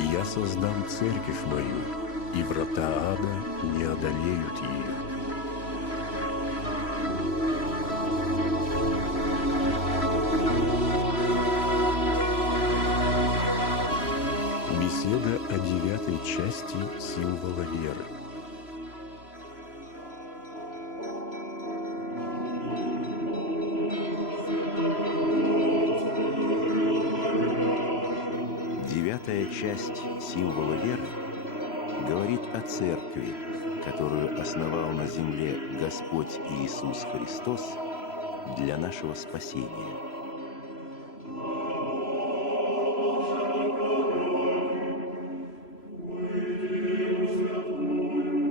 «Я создам церковь мою, и врата ада не одолеют ее». Беседа о 9-й части символа веры. Девятая часть символа веры говорит о церкви, которую основал на земле Господь Иисус Христос для нашего спасения.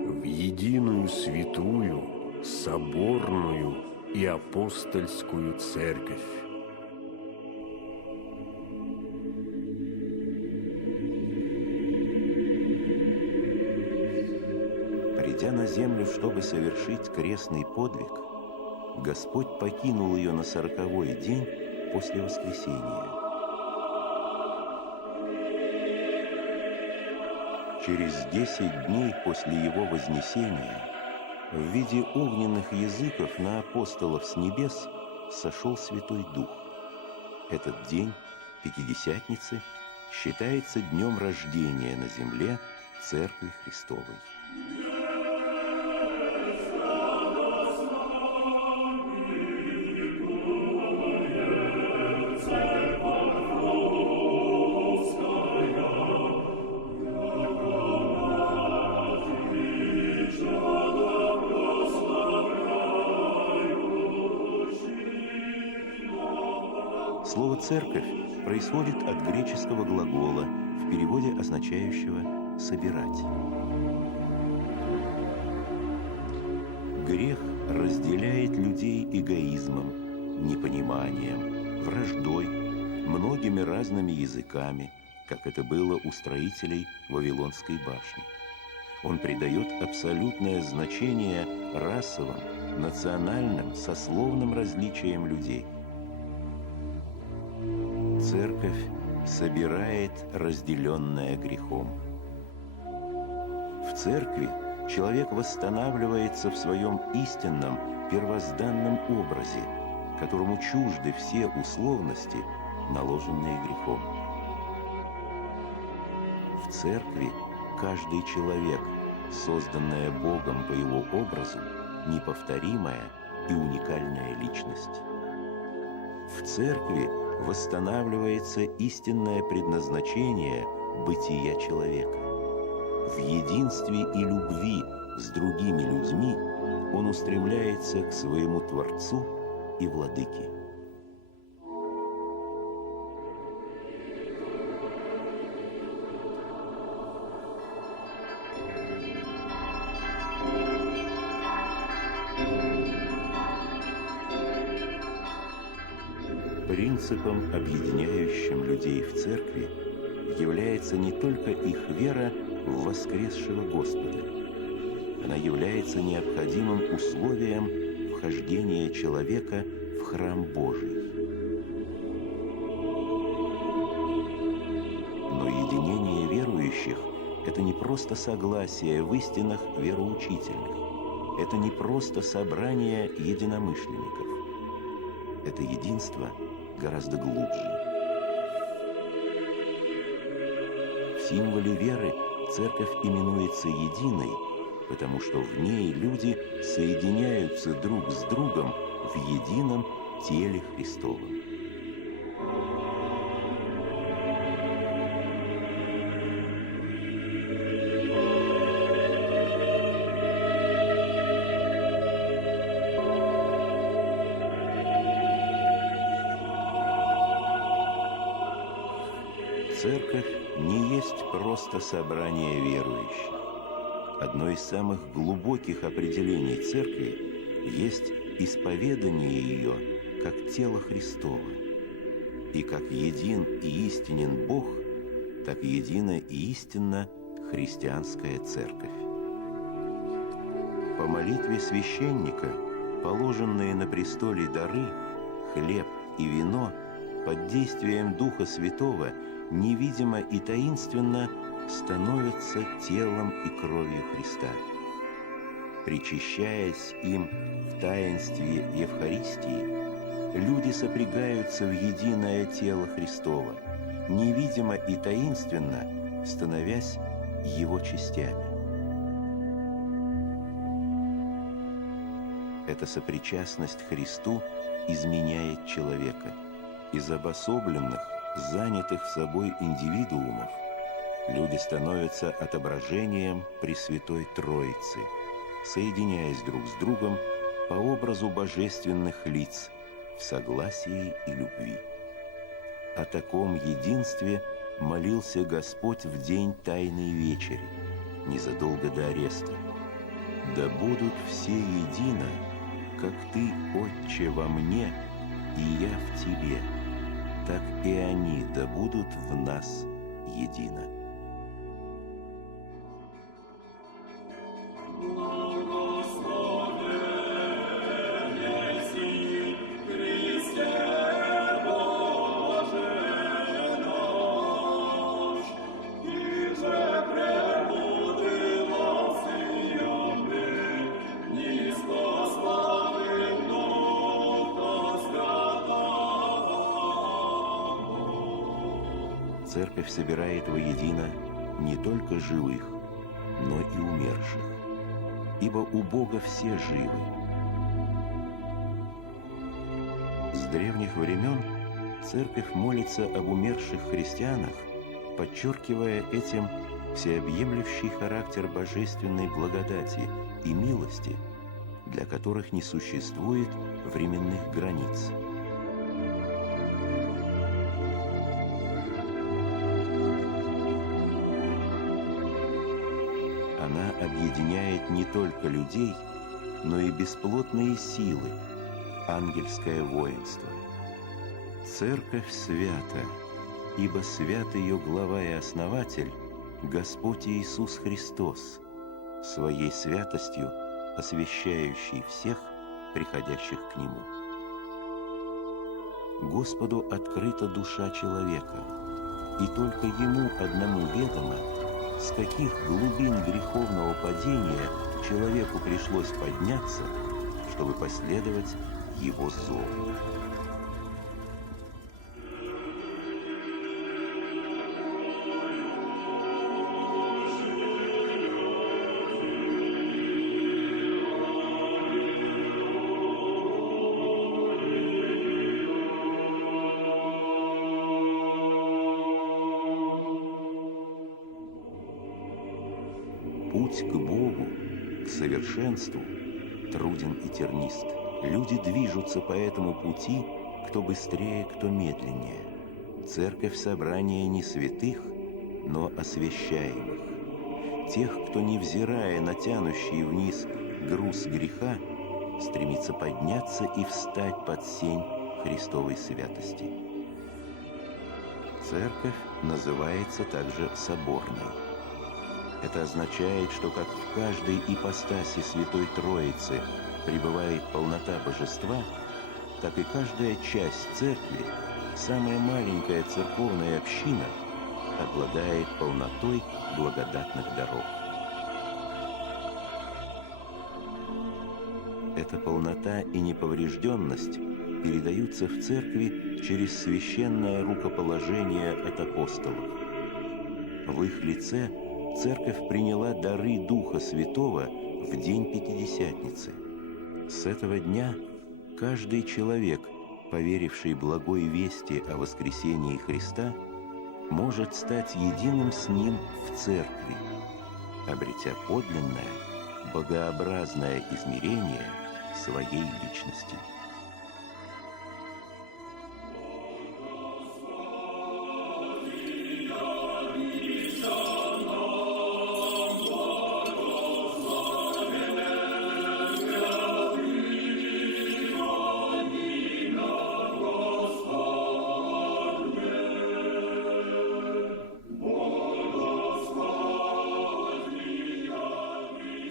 В единую святую, соборную и апостольскую церковь. Придя на землю, чтобы совершить крестный подвиг, Господь покинул ее на 40-й день после воскресения. Через 10 дней после его вознесения в виде огненных языков на апостолов с небес сошел Святой Дух. Этот день, Пятидесятницы, считается днем рождения на земле Церкви Христовой. Слово «церковь» происходит от греческого глагола, в переводе означающего «собирать». Грех разделяет людей эгоизмом, непониманием, враждой, многими разными языками, как это было у строителей Вавилонской башни. Он придает абсолютное значение расовым, национальным, сословным различиям людей. Церковь собирает разделенное грехом. В церкви человек восстанавливается в своем истинном первозданном образе, которому чужды все условности, наложенные грехом. В церкви каждый человек, созданная Богом по его образу, неповторимая и уникальная личность. В церкви восстанавливается истинное предназначение бытия человека. В единстве и любви с другими людьми он устремляется к своему Творцу и Владыке. Принципом, объединяющим людей в церкви, является не только их вера в воскресшего Господа. Она является необходимым условием вхождения человека в храм Божий. Но единение верующих – это не просто согласие в истинах вероучительных, это не просто собрание единомышленников. Это единство гораздо глубже. В символе веры церковь именуется единой, потому что в ней люди соединяются друг с другом в едином теле Христовом. Церковь не есть просто собрание верующих. Одно из самых глубоких определений церкви есть исповедание ее как тело Христово. И как един и истинен Бог, так едина и истинна христианская церковь. По молитве священника положенные на престоле дары, хлеб и вино под действием Духа Святого невидимо и таинственно становятся телом и кровью Христа. Причащаясь им в таинстве Евхаристии, люди сопрягаются в единое тело Христово, невидимо и таинственно становясь Его частями. Эта сопричастность Христу изменяет человека. Из обособленных, занятых собой индивидуумов люди становятся отображением Пресвятой Троицы, соединяясь друг с другом по образу божественных лиц в согласии и любви. О таком единстве молился Господь в день Тайной Вечери, незадолго до ареста. «Да будут все едино, как Ты, Отче, во мне, и я в Тебе, так и они да будут в нас едино». Церковь собирает воедино не только живых, но и умерших, ибо у Бога все живы. С древних времен Церковь молится об умерших христианах, подчеркивая этим всеобъемлющий характер божественной благодати и милости, для которых не существует временных границ. Она объединяет не только людей, но и бесплотные силы, ангельское воинство. Церковь свята, ибо свят ее глава и основатель, Господь Иисус Христос, своей святостью освящающий всех, приходящих к Нему. Господу открыта душа человека, и только Ему одному ведомо, с каких глубин греховного падения человеку пришлось подняться, чтобы последовать Его зову. Путь к Богу, к совершенству, труден и тернист. Люди движутся по этому пути, кто быстрее, кто медленнее. Церковь — собрание не святых, но освящаемых. Тех, кто, невзирая на тянущий вниз груз греха, стремится подняться и встать под сень Христовой святости. Церковь называется также соборной. Это означает, что как в каждой ипостаси Святой Троицы пребывает полнота Божества, так и каждая часть Церкви, самая маленькая церковная община, обладает полнотой благодатных даров. Эта полнота и неповрежденность передаются в Церкви через священное рукоположение от апостолов. В их лице Церковь приняла дары Духа Святого в день Пятидесятницы. С этого дня каждый человек, поверивший благой вести о воскресении Христа, может стать единым с Ним в Церкви, обретя подлинное, богообразное измерение своей личности.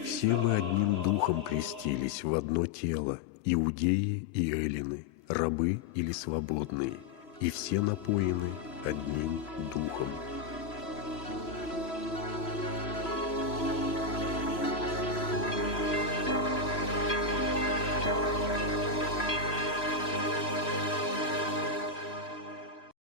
Все мы одним духом крестились в одно тело, иудеи и эллины, рабы или свободные, и все напоены одним духом. Духом.